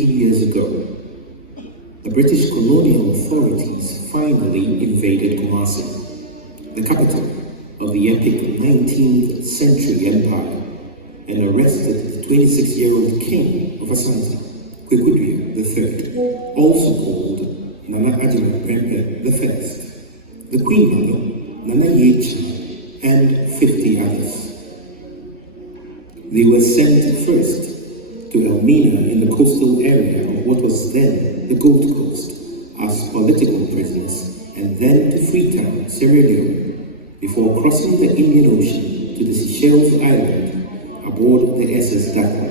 years ago, the British colonial authorities finally invaded Kumasi, the capital of the epic 19th century empire, and arrested the 26-year-old king of Ashanti, Kwekudria III, also called Nana Ajima Prempeh I, the Queen Mother, Nana Yechi, and 50 others. They were sent first to Elmina in the coastal area of what was then the Gold Coast as political prisoners, and then to Freetown, Sierra Leone, before crossing the Indian Ocean to the Seychelles Island aboard the SS Dakar.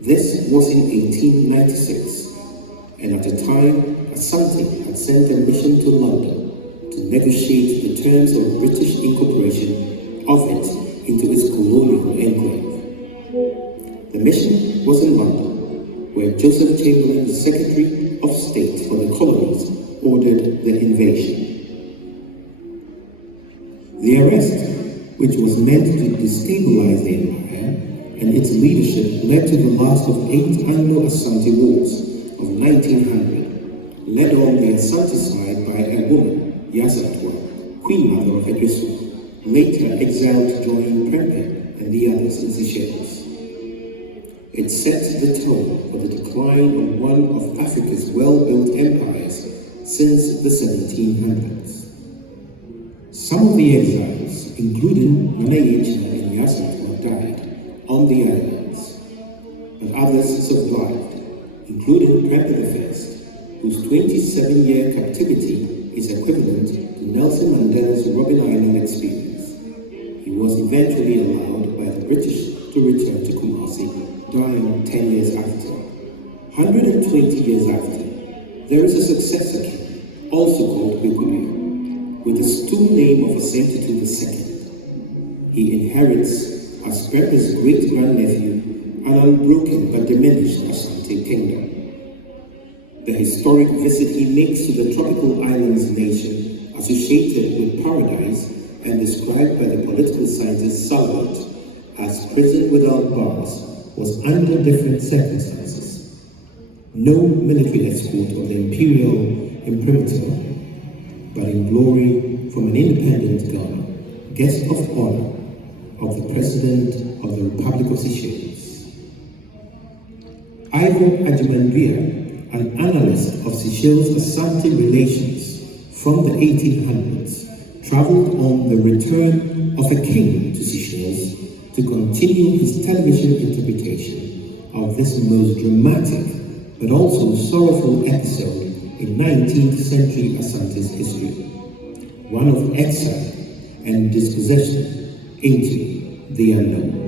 This was in 1896, and at the time, Ashanti had sent a mission to London to negotiate the terms of British incorporation of it into its colonial enclave. The mission was in London, where Joseph Chamberlain, the Secretary of State for the colonies, ordered the invasion. The arrest, which was meant to destabilize the empire and its leadership, led to the last of 8 Anglo-Ashanti wars of 1900, led on the Ashanti side by a woman, Yasatwa, Queen Mother of Idrisu, later exiled to join Prempeh and the others in Seychelles. It set the tone for the decline of one of Africa's well-built empires since the 1700s. Some of the exiles, including Nana Yechi and Yasatwa, died on the islands, but others survived, including Prempeh I, whose 27-year captivity is equivalent to Nelson Mandela's Robben Island experience. He was eventually allowed by the British to return to Kumasi, dying 10 years after. 120 years after, there is a successor king, also called Kwekudria, with the stool name of Ashanti II. He inherits, as Prempeh's great-grandnephew, an unbroken but diminished Ashanti kingdom. The historic visit he makes to the tropical islands nation, associated with paradise and described by the political scientist Salvat as prison without bars, was under different circumstances. No military escort of the imperial imprimatur, but in glory from an independent Ghana, guest of honor of the President of the Republic of Seychelles. Ivo Ajimandria, an analyst of Seychelles-Ashanti relations from the 1800s, traveled on the return of a king to Seychelles to continue his television interpretation of this most dramatic but also sorrowful episode in 19th century Ashanti's history, one of exile and dispossession into the unknown.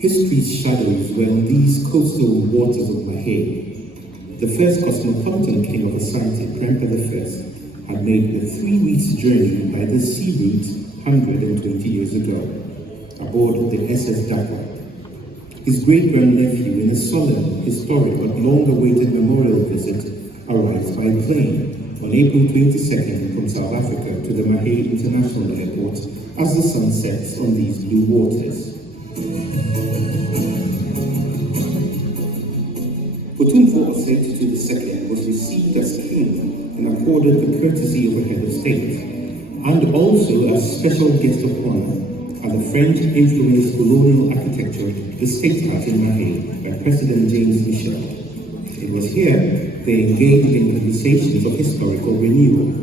History's shadows were on these coastal waters of Mahé. The first cosmopolitan king of Ashanti, Prempeh I, had made a 3-week journey by the sea route 120 years ago, aboard the SS Dakar. His great-grandnephew, in a solemn, historic but long-awaited memorial visit, arrived by plane on April 22nd from South Africa to the Mahé International Airport as the sun sets on these blue waters. Otumfuo Asante II was received as king and accorded the courtesy of a head of state, and also as special guest of honor at the French-influenced colonial architecture, the State House in Mahé, by President James Michel. It was here they engaged in conversations of historical renewal.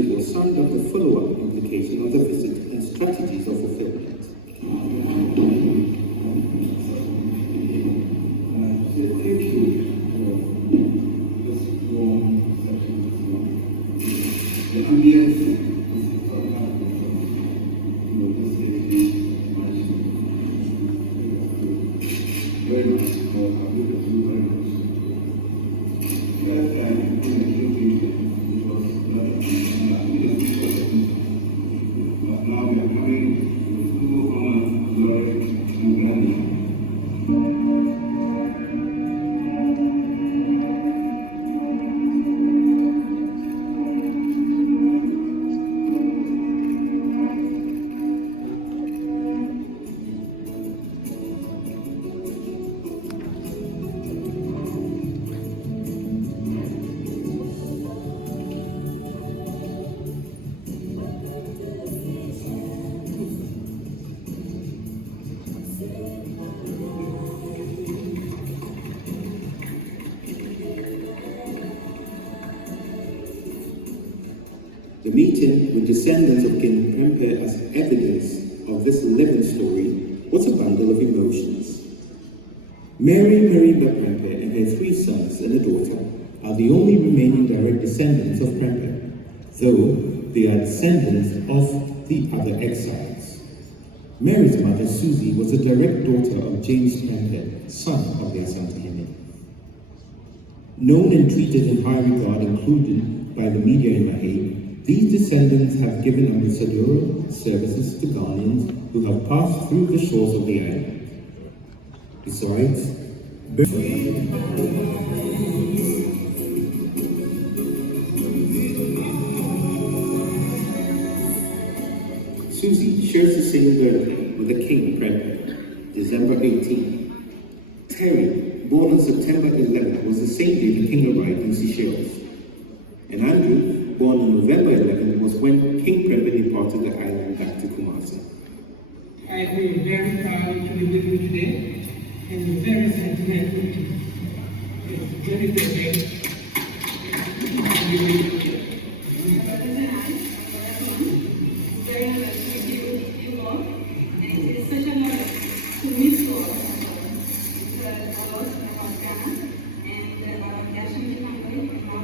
Was summed up the follow-up implication of the visit and strategies of fulfillment. The meeting with descendants of King Prempeh as evidence of this living story was a bundle of emotions. Mary Prempeh and her 3 sons and a daughter are the only remaining direct descendants of Prempeh, though they are descendants of the other exiles. Mary's mother, Susie, was a direct daughter of James Prempeh, son of the Ashanti. Known and treated in high regard, including by the media in Hague, these descendants have given ambassadorial services to Ghanaians who have passed through the shores of the island. Besides, Susie shares the same birthday with the King Prempeh, December 18. Terry, born on September 11, was the same day the king arrived in Seychelles. And Andrew, born on November 11, was when King Prempeh departed the island back to Kumasi. I feel very proud to be with you today and very sentimental too. It's a very good day. Very much with you all. And it is such an honor to meet you all. Because I was from Ghana and the Ashanti family and now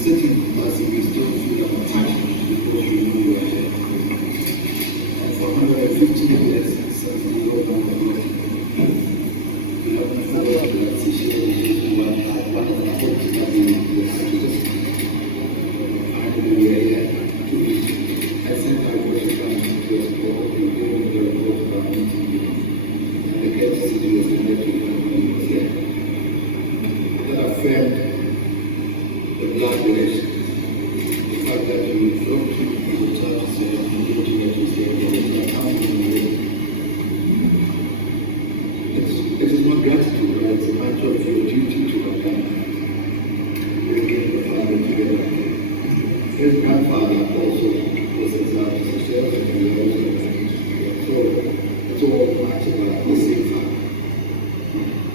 Sitting as if we still feel our time before we know we are here. And for 150 years, since we go down the road, we haven't followed the Seychelles one of the folks that we finally we are here to meet. I think I was trying to do all the going to the road for our meeting. And the courtesy was connected when we were here. That affirmed the blood relations. The fact that you don't keep the church said, you go to what you say, it is not gratitude, right? It's a matter of your duty to the family. Bringing the family together. His grandfather also was exiled to Seychelles and he was also exiled. So it's all part of the same family.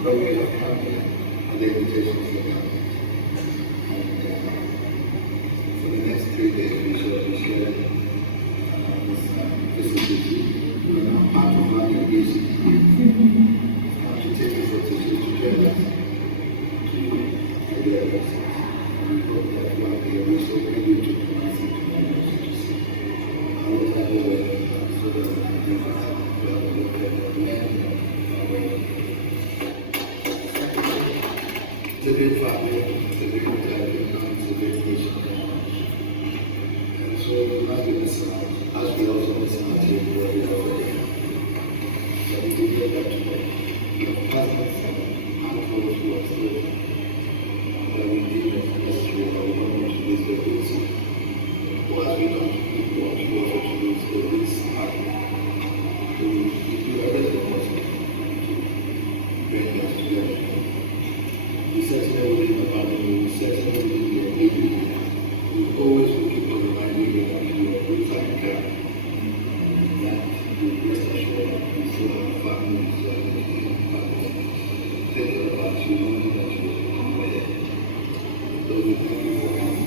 But we have come here and the invitation for that. For the next 3 days, we share this with you. We are now part of our delegation to take us to join us to the other side. We hope that one day we shall bring you to Kumasi to see how the other way so that we can have a look at the land. It's a great family, it's a great it's a great nation. And so we're not going to miss out, as we also miss out here where we are already. So we will get back to work. We have cousins and uncles who are still that we deem as necessary that we don't want to lose their roots. Or as we don't, want you also to use this partner to give you a better opportunity to bring us together. We certainly will be about it, we certainly will be a baby. We always will keep on reminding you that you are good like God. That you rest assured that you still have family, you still have family. Thinking about you, knowing that you are there. So we thank you for coming.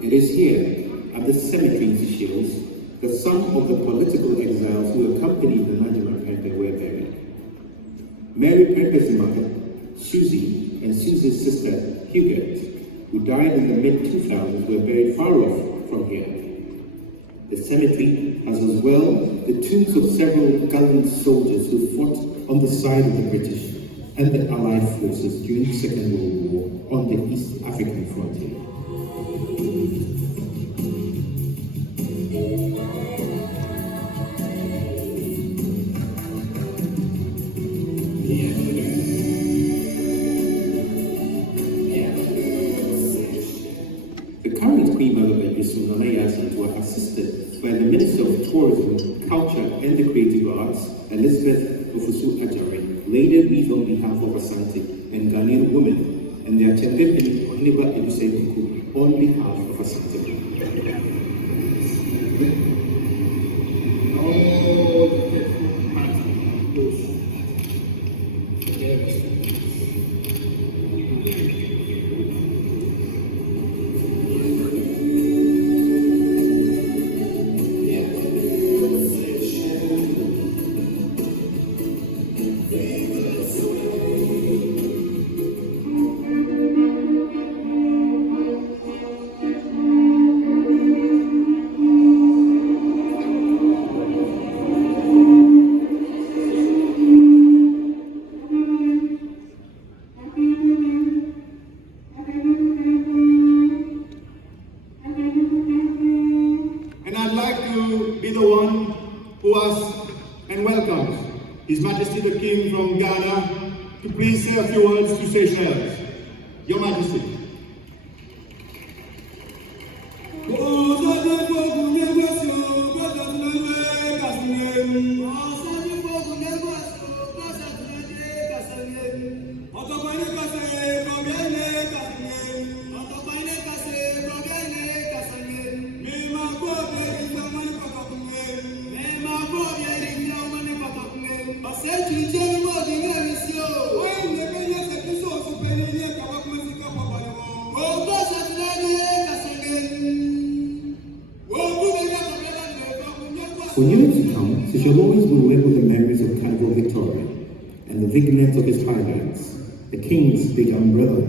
It is here, at the cemetery in Seychelles, that some of the political exiles who accompanied the Manjima Prempeh were buried. Mary Prempeh's mother, Susie, and Susie's sister, Hubert, who died in the mid-2000s, were buried far off from here. The cemetery has as well the tombs of several gallant soldiers who fought on the side of the British and the Allied forces during the Second World War on the East African frontier. The current Queen Mother were assisted by the Minister of Tourism, Culture and the Creative Arts, Elizabeth Ofusu Ajari, later read on behalf of Ashanti and Ghanaian women, and their Chapepini Oniba Edusei on behalf of Ashanti. And welcomes His Majesty the King from Ghana to please say a few words to Seychelles. Your Majesty. For years to come, Seychelles will live with the memories of Cardinal Victoria and the vignettes of his highlights, the king's big umbrella,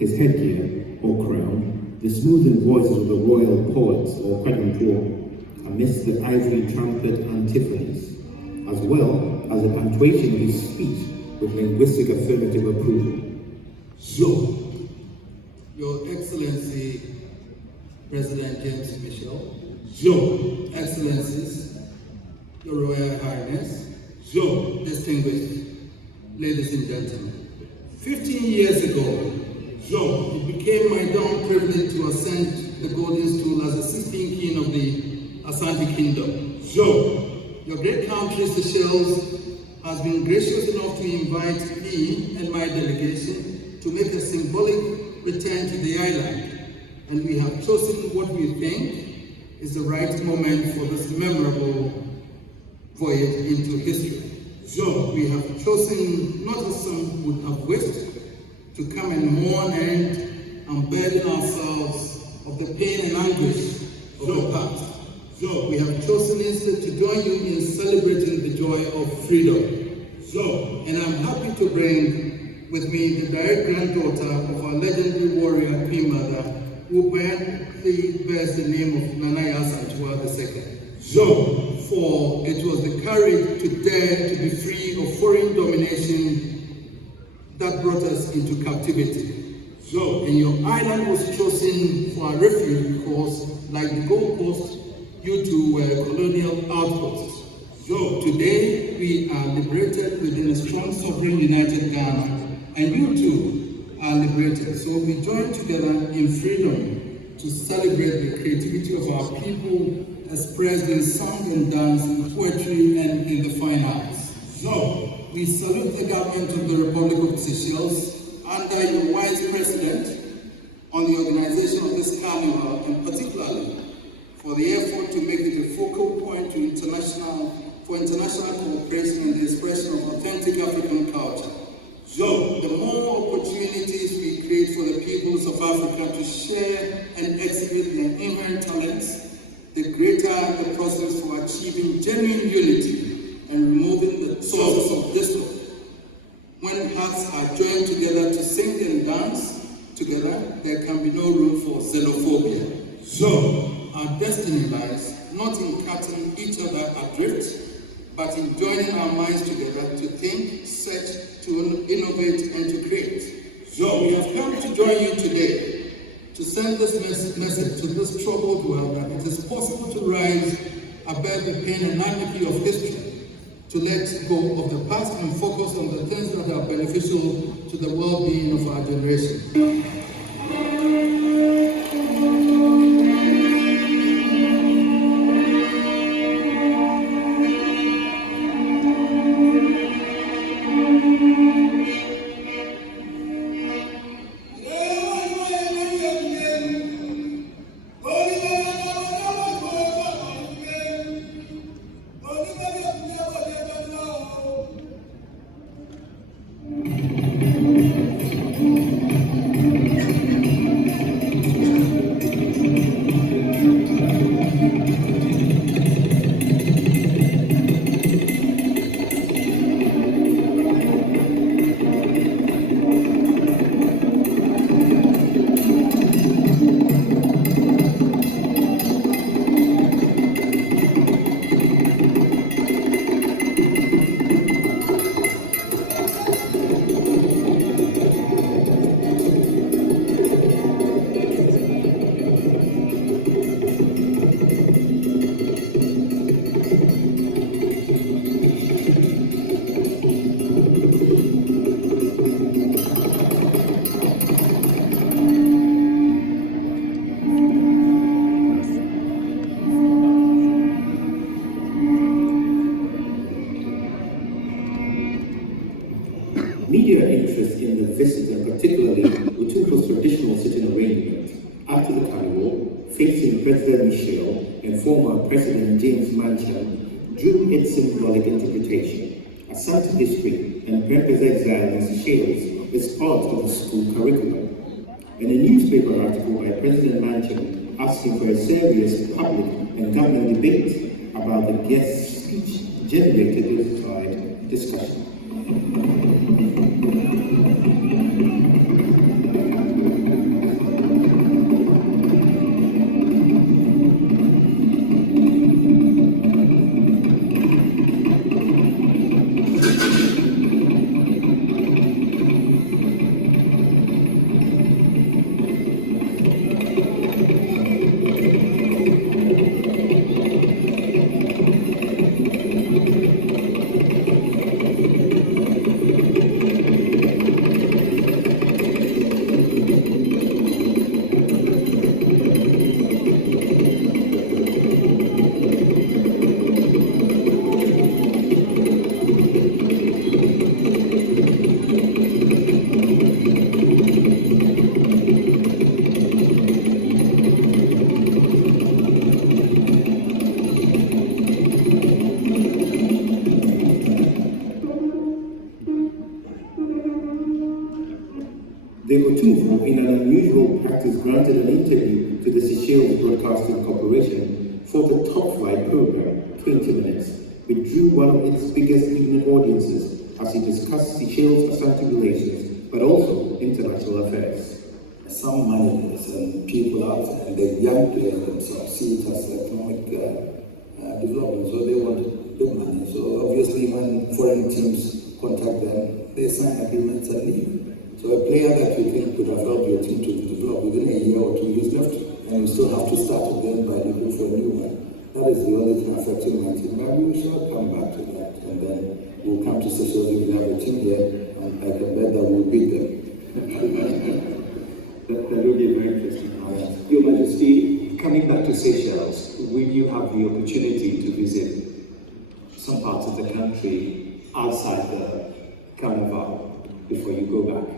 his headgear or crown, the smoothing voices of the royal poets or Prempeh amidst the ivory trumpet antiphonies, as well as the punctuation of his speech with linguistic affirmative approval. So, Your Excellency, President James Michel, Your Excellencies, Your Royal Highness, Your distinguished ladies and gentlemen, 15 years ago, Your it became my dawn privilege to ascend the golden stool as the 16th king of the Ashanti Kingdom. Your great country, Seychelles, has been gracious enough to invite me and my delegation to make a symbolic return to the island, and we have chosen what we think is the right moment for this memorable voyage into history. We have chosen, not as some would have wished, to come and mourn and unburden ourselves of the pain and anguish of the past. We have chosen instead to join you in celebrating the joy of freedom. And I'm happy to bring with me the direct granddaughter of our legendary aptly bears the name of Nana Asantewa II. For it was the courage to dare to be free of foreign domination that brought us into captivity. And your island was chosen for a refuge because, like the Gold Coast, you two were a colonial outpost. Today, we are liberated within a strong, sovereign, united Ghana, and you too are liberated. So we join together in freedom to celebrate the creativity of our people, expressed in song and dance, poetry, and in the fine arts. We salute the government of the Republic of Seychelles under your wise president on the organization of this carnival, and particularly for the effort to make it a focal point for international cooperation and the expression of authentic African culture. The more opportunities we create for the peoples of Africa to share and exhibit their inherent talents, the greater the process for achieving genuine unity and removing the sources of discord. When hearts are joined together to sing and dance together, there can be no room for xenophobia. Our destiny lies not in cutting each other adrift, but in joining our minds together to think, search, to innovate, and to create. We have come to join you today to send this message to this troubled world that it is possible to rise above the pain and anarchy of history, to let go of the past and focus on the things that are beneficial to the well-being of our generation. Media interest in the visit, and particularly Utuko's traditional sitting arrangement after the carnival, facing President Michel and former President James Manchin, drew its symbolic interpretation. Ashanti history and Prempeh's exile in Seychelles is part of the school curriculum. In a newspaper article by President Manchin asking for a serious public and government debate about the guest's speech generated this side discussion. In an unusual practice, granted an interview to the Seychelles Broadcasting Corporation for the Top Flight program, 20 Minutes, which drew one of its biggest evening audiences as he discussed Seychelles-Ashanti relations, but also international affairs. A some managers and people out there, and the young players themselves see it as economic development, so they want big money. So obviously when foreign teams contact them, they sign agreements and leave. So a player that you think could have helped your team to develop within a year or 2 years left, and you still have to start again by looking for a new one. That is the only thing affecting my team. But we shall come back to that, and then we'll come to Seychelles if we have a team here, and I can bet that we'll beat them. That will be very interesting. Your Majesty, coming back to Seychelles, will you have the opportunity to visit some parts of the country outside the Carnival before you go back?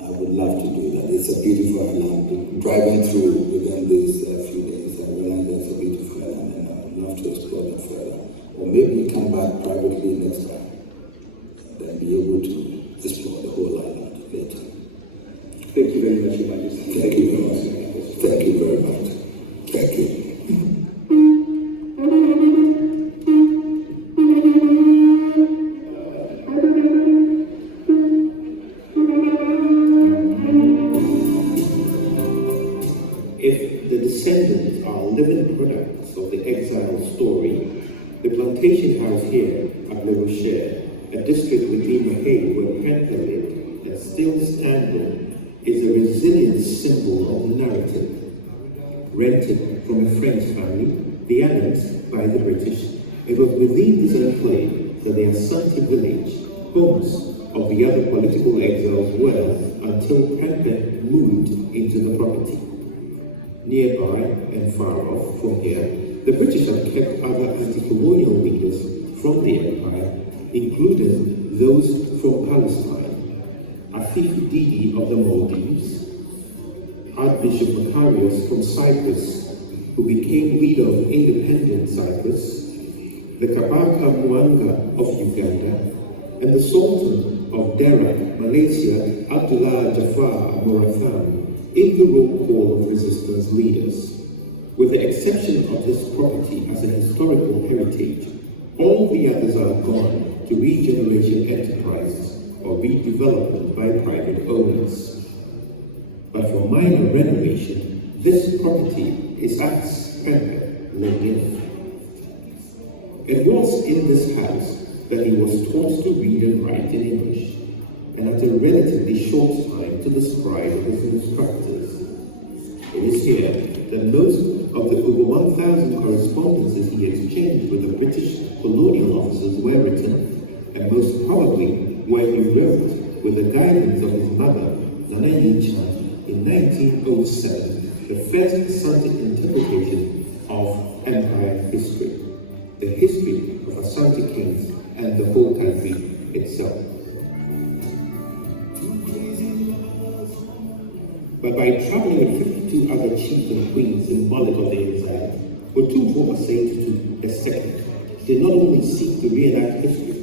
I would love to do that. It's a beautiful island. Driving through within these few days, I realized it's a beautiful island, and I would love to explore that further. Or maybe come back privately next time, and then be able to explore the whole island later. Thank you very much, Your Majesty. Thank you very much. Thank you very much. Thank you. If the descendants are living products of the exile story, the plantation house here at Le Rocher, a district within Mahé where Prempeh lived and still standing, is a resilient symbol of narrative. Rented from a French family, the annexed by the British, it was within this enclave that the Ashanti village, homes of the other political exiles were until Prempeh moved into the property. Nearby and far off from here, the British had kept other anti-colonial leaders from the empire, including those from Palestine, diddy of the Maldives, Archbishop Macarius from Cyprus, who became leader of independent Cyprus, the Kabaka Mwanga of Uganda, and the Sultan of Dera, Malaysia, Abdullah Jafar Morathan, in the roll call of resistance leaders. With the exception of this property as a historical heritage, all the others are gone to regeneration enterprises or redevelopment by private owners. But for minor renovation, this property is as Prempeh lived in. It was in this house that he was taught to read and write in English, and at a relatively short time to the scribe of his instructors. It is here that most of the over 1,000 correspondences he exchanged with the British colonial officers were written, and most probably where he wrote with the guidance of his mother, Nana Yinchan, in 1907, the first Ashanti interpretation of empire history, the history of Ashanti kings and the whole country itself. But by traveling with 52 other chiefs and queens symbolic of the exile, Otumfo Asante II did not only seek to reenact history,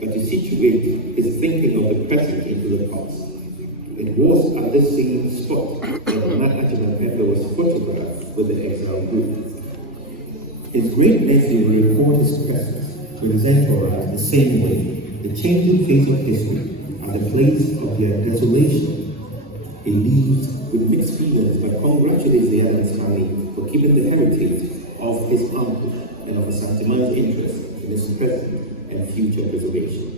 but to situate his thinking of the present into the past. It was at this same spot that Prempeh was photographed with the exile group. His great nephew will record his presence with his entourage the same way. The changing face of history are the place of their desolation. He leaves with mixed feelings but congratulates the Adams family for keeping the heritage of his uncle and of Asante Man's interest in his present and future preservation.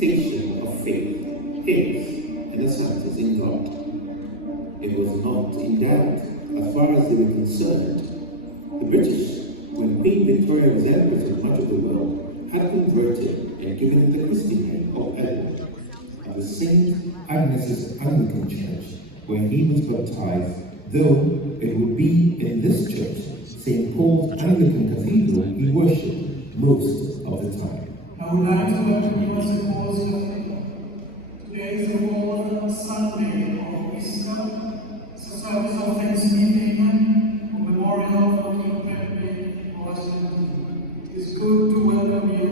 manifestation of faith, his and Ashanti's in God. It was not in doubt as far as they were concerned. The British, when Queen Victoria was empress of much of the world, had converted and given him the Christian name of Edward. At the St. Agnes's Anglican Church, where he was baptized, though it would be in this church, St. Paul's Anglican Cathedral, he worshipped most of the time. I would like to welcome you as a cause today is the fourth Sunday of Easter. It's a service of thanksgiving or memorial for King Prempeh of Ashanti. It's good to welcome you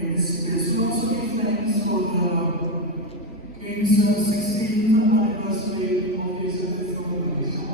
in this space. We also give thanks for the King's 16th anniversary of his celebration.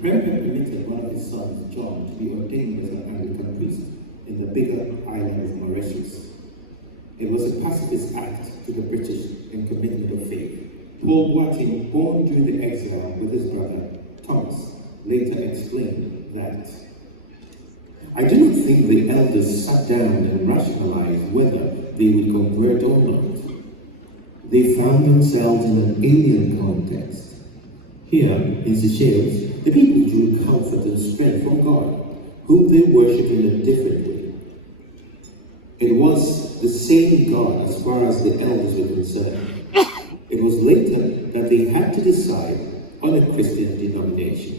Prempeh permitted one of his sons, John, to be ordained as an Anglican priest in the bigger island of Mauritius. It was a pacifist act to the British in commitment of faith. Paul Boateng, born during the exile with his brother, Thomas, later explained that, "I do not think the elders sat down and rationalized whether they would convert or not. They found themselves in an alien context. Here, in Seychelles, the people drew comfort and strength from God, whom they worshipped in a different way. It was the same God as far as the elders were concerned. It was later that they had to decide on a Christian denomination."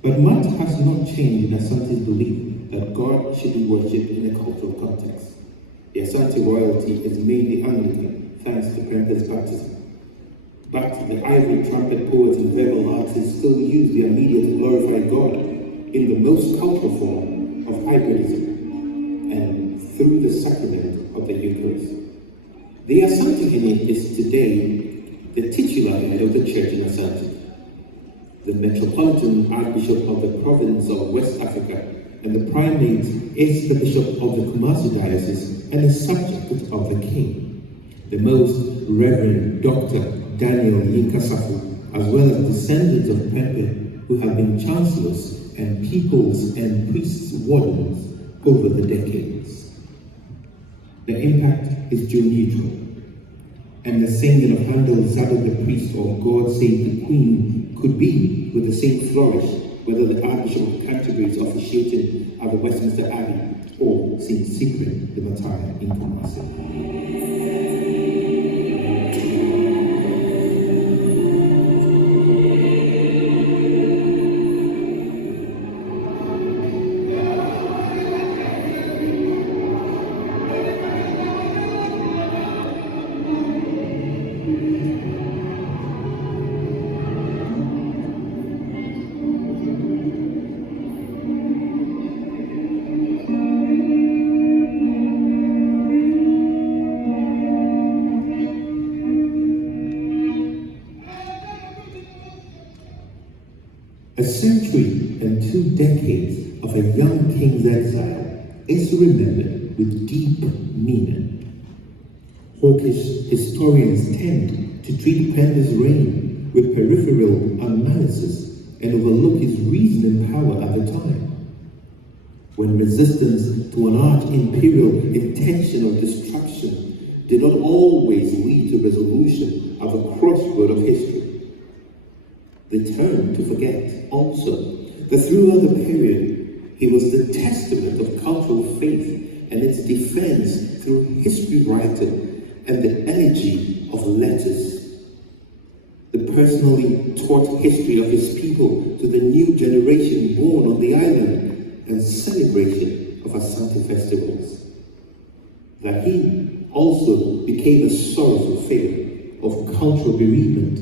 But much has not changed in Ashanti's belief that God should be worshipped in a cultural context. The Ashanti royalty is mainly Anglican, thanks to Prempeh's baptism. But the ivory trumpet poets and verbal artists still use their media to glorify God in the most cultural form of hybridism and through the sacrament of the Eucharist. The Ashanti is today the titular head of the church in Ashanti. the Metropolitan Archbishop of the Province of West Africa, and the Primate is the Bishop of the Kumasi Diocese and a subject of the King. The Most Reverend Dr. Daniel Yinkasafu, as well as descendants of Prempeh, who have been chancellors and peoples and priests wardens over the decades. The impact is geo-neutral, and the singing of Handel Zadok the priest or God Save the Queen could be with the same flourish whether the Archbishop of Canterbury is officiating at the Westminster Abbey or St. Cyprian the Martyr in Kumasi. A century and 2 decades of a young king's exile is remembered with deep meaning. Hawkish historians tend to treat Prempeh's reign with peripheral analysis and overlook his reason and power at the time. When resistance to an arch-imperial intention of destruction did not always lead to resolution at the crossroad of history, they turned to forget also that throughout the period, he was the testament of cultural faith and its defense through history writing and the elegy of letters. The personally taught history of his people to the new generation born on the island and celebration of Ashanti festivals. That he also became a sorrowful figure of cultural bereavement,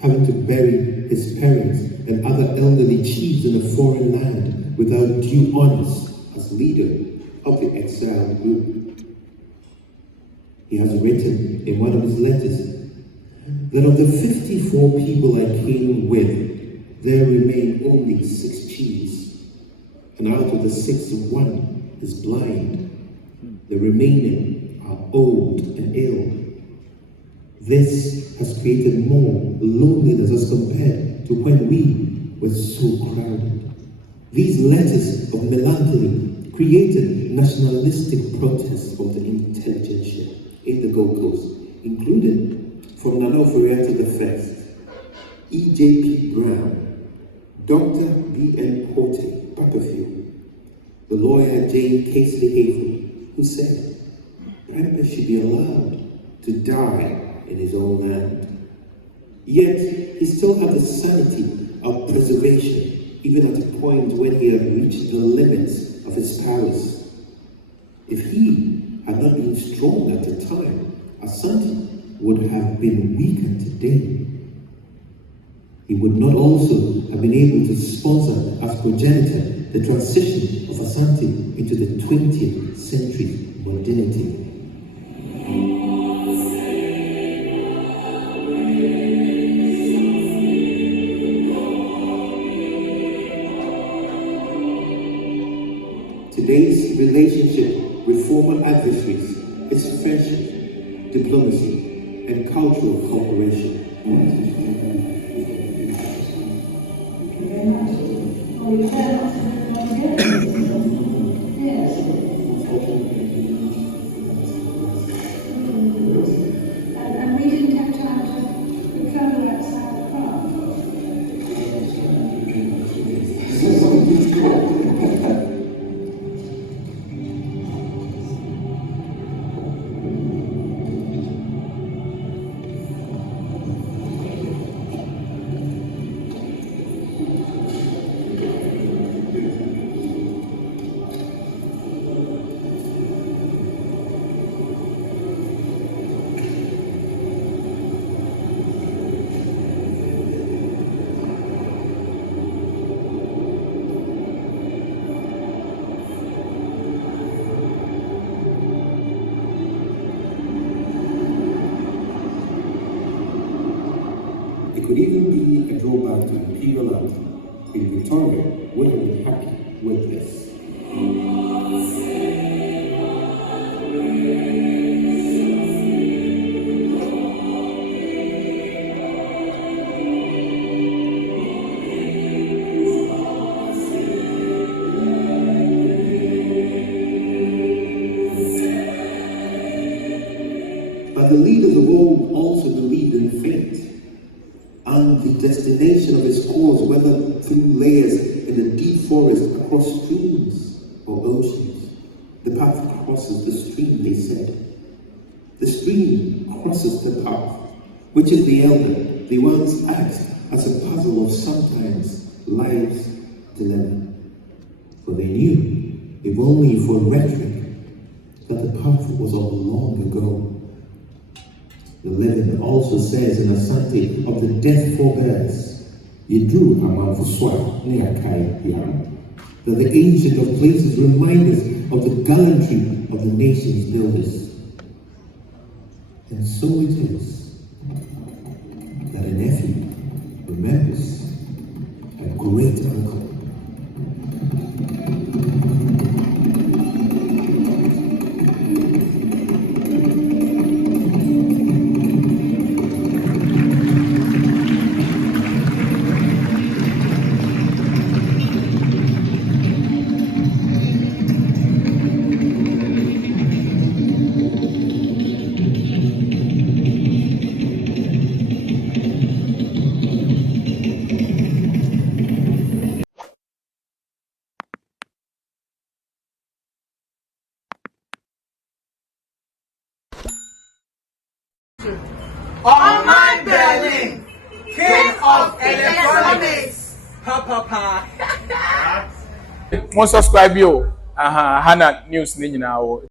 having to bury his parents and other elderly chiefs in a foreign land without due honors as leader of the exiled group. He has written in one of his letters that of the 54 people I came with, there remain only 6 chiefs, and out of the 6, 1 is blind. The remaining are old and ill. This has created more loneliness as compared to when we were so crowded. These letters of melancholy created nationalistic protests from the intelligentsia in the Gold Coast, including from Nana Oforiato I, E.J.P. Brown, Dr. B.N. Porte, Papafield, the lawyer J. Casely Hayford, who said Prempeh should be allowed to die in his own land. Yet he still had the sanity of preservation, even at a point when he had reached the limits of his powers. If he had not been strong at the time, Ashanti would have been weaker today. He would not also have been able to sponsor as progenitor the transition of Ashanti into the 20th century modernity. Today's relationship with former adversaries is friendship, diplomacy, and cultural cooperation. And we didn't have time to travel outside the park. It could even be a drawback to the imperial art, Queen Victoria would have been happy with this. But the leaders of old also believed in fate and the destination of its course, whether through layers in the deep forest, across streams or oceans. The path crosses the stream, they said. The stream crosses the path. Which is the elder? They once asked as a puzzle of sometimes life's dilemma. For they knew, if only for rhetoric, that the path was of long ago. The legend also says in Ashanti of the death forbears, Yidru Amamfuswa Neakai Yam, that the ancient of places remind us of the gallantry of the nation's builders. And so it is that a nephew remembers a great uncle. On my belly, king of electronics. Pa. Mo subscribe yo. Hana news ni nyina wo.